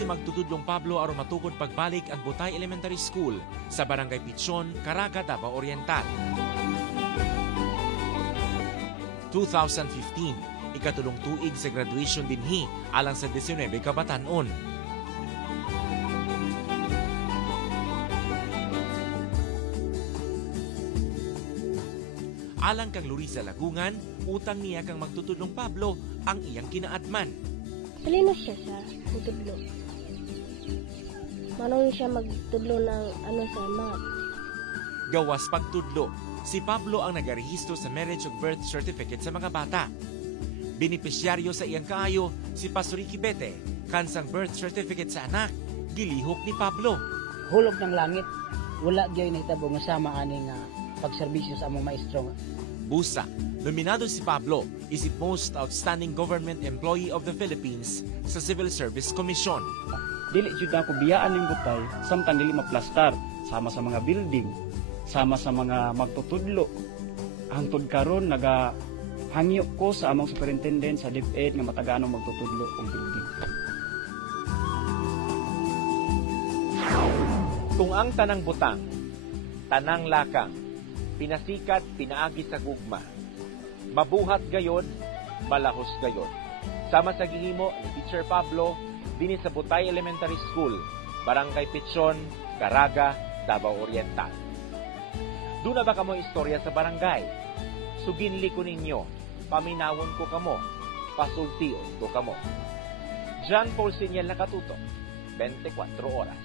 si magtutudlong Pablo aron matukod pagbalik ang Butay Elementary School sa Barangay Pichon, Caraga, Davao Oriental. 2015, ikatulong tuig sa graduation dinhi alang sa 19 ka batan-on. Alang kang Lurisa Lagungan, utang niya kang magtutudlong Pablo ang iyang kinaatman. Talino siya sa magtudlo. Manong siya magtudlo ng sa math. Gawas pagtudlo, si Pablo ang nagarehistro sa marriage of birth certificate sa mga bata. Benepisyaryo sa iyang kaayo si Pastor Ricky Bete, kansang birth certificate sa anak, gilihok ni Pablo. Hulog ng langit, wala gyud nahitabo nga sama ani nga pagserbisyo sa among maestro. Busa, nominado si Pablo isip Most Outstanding Government Employee of the Philippines sa Civil Service Commission. Dili jud ako biyaan ning Butay samtang dili maplastar, sama sa mga building, sama sa mga magtutudlo. Hangtod karon hangyo ko sa among superintendent sa DepEd nga mataganong magtutudlo og building. Kung ang tanang butang, tanang lakang, pinasikat, pinaagi sa gugma, mabuhat gayon, malahos gayon. Sama sa gihimo ni Teacher Pablo, dinhi sa Butay Elementary School, Barangay Pichon, Caraga, Davao Oriental. Doon na ba kamo istorya sa barangay? Suginli ko ninyo, paminawon ko kamo, pasultion ko kamo. John Paul Seniel Nakatuto, 24 Oras.